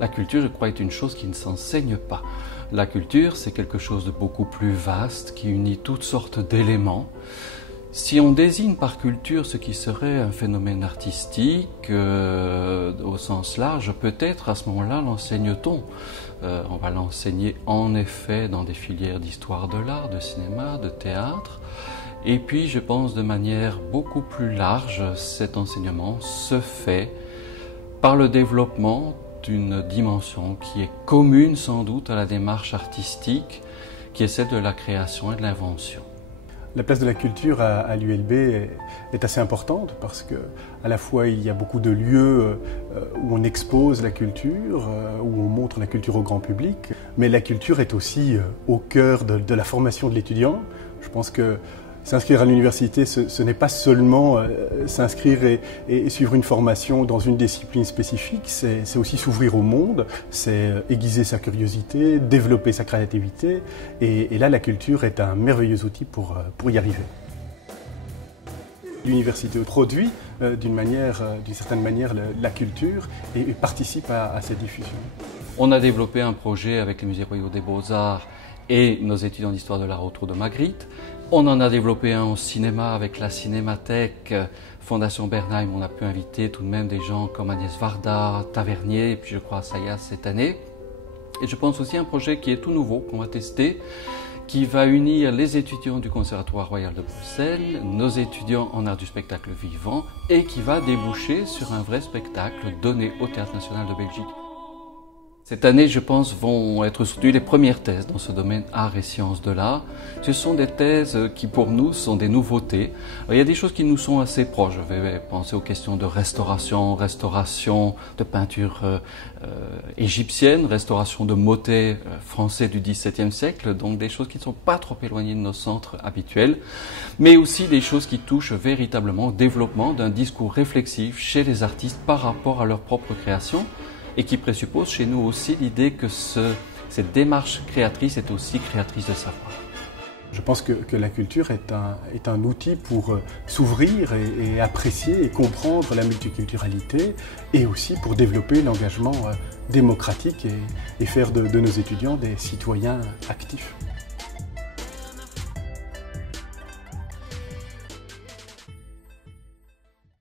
La culture, je crois, est une chose qui ne s'enseigne pas. La culture, c'est quelque chose de beaucoup plus vaste, qui unit toutes sortes d'éléments. Si on désigne par culture ce qui serait un phénomène artistique au sens large, peut-être à ce moment-là l'enseigne-t-on. On va l'enseigner en effet dans des filières d'histoire de l'art, de cinéma, de théâtre. Et puis je pense de manière beaucoup plus large, cet enseignement se fait par le développement d'une dimension qui est commune sans doute à la démarche artistique, qui est celle de la création et de l'invention. La place de la culture à l'ULB est assez importante parce que à la fois il y a beaucoup de lieux où on expose la culture, où on montre la culture au grand public, mais la culture est aussi au cœur de la formation de l'étudiant. Je pense que s'inscrire à l'université, ce n'est pas seulement s'inscrire et suivre une formation dans une discipline spécifique, c'est aussi s'ouvrir au monde, c'est aiguiser sa curiosité, développer sa créativité, et là la culture est un merveilleux outil pour y arriver. L'université produit d'une certaine manière la culture et participe à cette diffusion. On a développé un projet avec les musées royaux des beaux-arts et nos étudiants d'histoire de l'art autour de Magritte. On en a développé un au cinéma avec la Cinémathèque, Fondation Bernheim. On a pu inviter tout de même des gens comme Agnès Varda, Tavernier, et puis je crois Sayas cette année. Et je pense aussi à un projet qui est tout nouveau, qu'on va tester, qui va unir les étudiants du Conservatoire Royal de Bruxelles, nos étudiants en art du spectacle vivant, et qui va déboucher sur un vrai spectacle donné au Théâtre National de Belgique. Cette année, je pense, vont être soutenues les premières thèses dans ce domaine art et sciences de l'art. Ce sont des thèses qui, pour nous, sont des nouveautés. Alors, il y a des choses qui nous sont assez proches. Je vais penser aux questions de restauration de peinture égyptienne, restauration de motets français du XVIIe siècle, donc des choses qui ne sont pas trop éloignées de nos centres habituels, mais aussi des choses qui touchent véritablement au développement d'un discours réflexif chez les artistes par rapport à leur propre création, et qui présuppose chez nous aussi l'idée que cette démarche créatrice est aussi créatrice de savoir. Je pense que la culture est un outil pour s'ouvrir et apprécier et comprendre la multiculturalité, et aussi pour développer l'engagement démocratique et faire de nos étudiants des citoyens actifs.